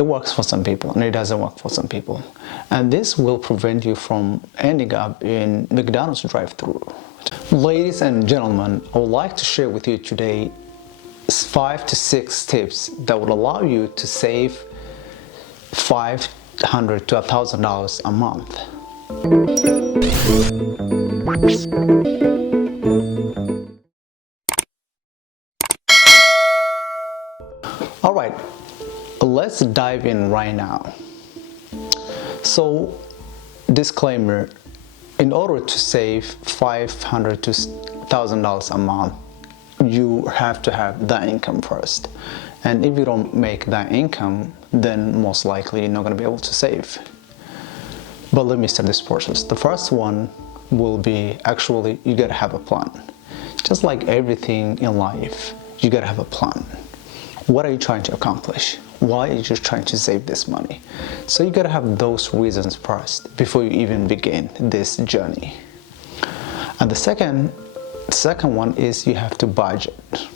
It works for some people and it doesn't work for some people. And this will prevent you from ending up in McDonald's drive-thru. Ladies and gentlemen, I would like to share with you today 5 to 6 tips that would allow you to save $500 to $1,000 a month. All right, let's dive in right now. So, disclaimer, in order to save $500 to $1,000 a month, you have to have that income first. And if you don't make that income, then most likely you're not going to be able to save. But let me start this process. The first one will be actually you got to have a plan. Just like everything in life, you got to have a plan. What are you trying to accomplish? Why are you just trying to save this money? So you got to have those reasons first before you even begin this journey. And the second one is you have to budget.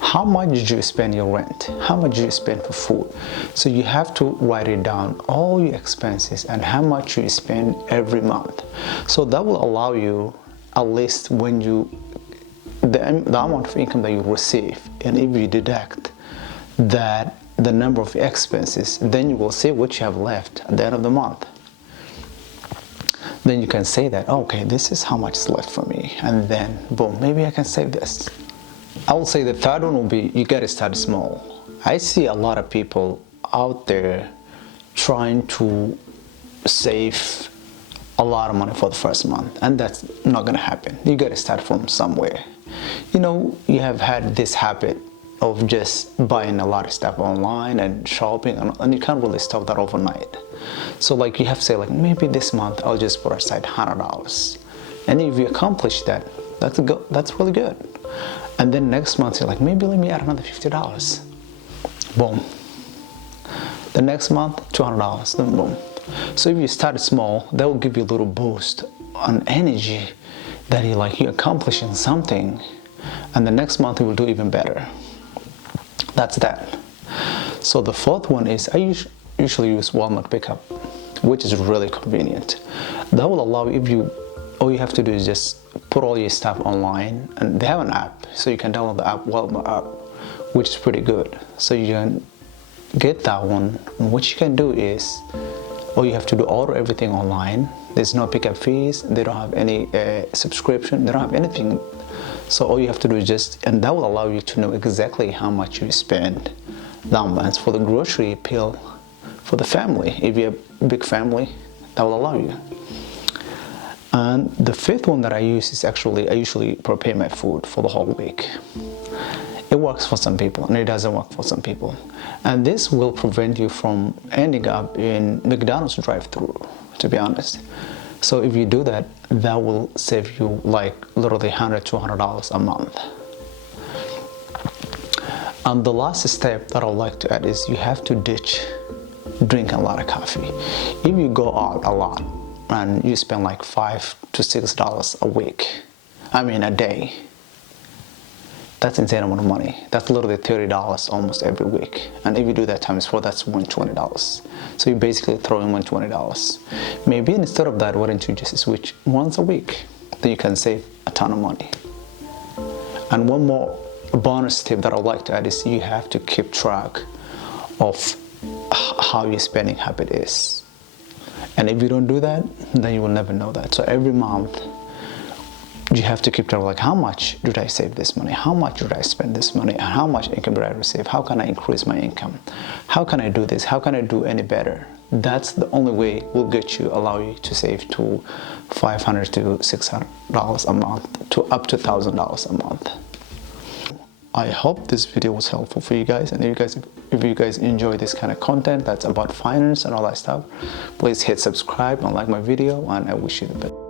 How much did you spend your rent? How much did you spend for food? So you have to write it down, all your expenses and how much you spend every month. So that will allow you, at least when the amount of income that you receive, and if you deduct that the number of expenses, then you will see what you have left at the end of the month. Then you can say that, okay, this is how much is left for me, and then boom, maybe I can save this. I will say the third one will be you got to start small. I see a lot of people out there trying to save a lot of money for the first month, and that's not going to happen. You got to start from somewhere. You know, you have had this habit of just buying a lot of stuff online and shopping, and you can't really stop that overnight. So like you have to say, like, maybe this month I'll just put aside $100, and if you accomplish that, that's really good. And then next month you're like, maybe let me add another $50. Boom. The next month $200, then boom. So if you start small, that will give you a little boost on energy that you're accomplishing something, and the next month you will do even better. That's that. So the fourth one is I usually use Walmart pickup, which is really convenient. That will allow you, all you have to do is just put all your stuff online, and they have an app, so you can download the app, Walmart app, which is pretty good. So you can get that one, and what you can do is, all you have to do, order everything online. There's no pickup fees, they don't have any subscription, they don't have anything. So all you have to do is and that will allow you to know exactly how much you spend that month for the grocery bill for the family. If you have a big family, that will allow you. And the fifth one that I use is I usually prepare my food for the whole week. It works for some people and it doesn't work for some people. And this will prevent you from ending up in McDonald's drive-thru, to be honest. So if you do that, that will save you like literally $100 to $200 a month. And the last step that I would like to add is you have to ditch drinking a lot of coffee. If you go out a lot and you spend like $5 to $6 a day, that's insane amount of money. That's literally $30 almost every week. And if you do that times 4, that's $120. So you basically throw in $120. Maybe instead of that, why don't you just switch once a week? Then you can save a ton of money. And one more bonus tip that I would like to add is you have to keep track of how your spending habit is. And if you don't do that, then you will never know that. So every month, you have to keep track of like, how much did I save this money? How much did I spend this money? And how much income did I receive? How can I increase my income? How can I do this? How can I do any better? That's the only way will allow you to save to $500 to $600 a month to up to $1,000 a month. I hope this video was helpful for you guys, and if you guys enjoy this kind of content that's about finance and all that stuff, please hit subscribe and like my video, and I wish you the best.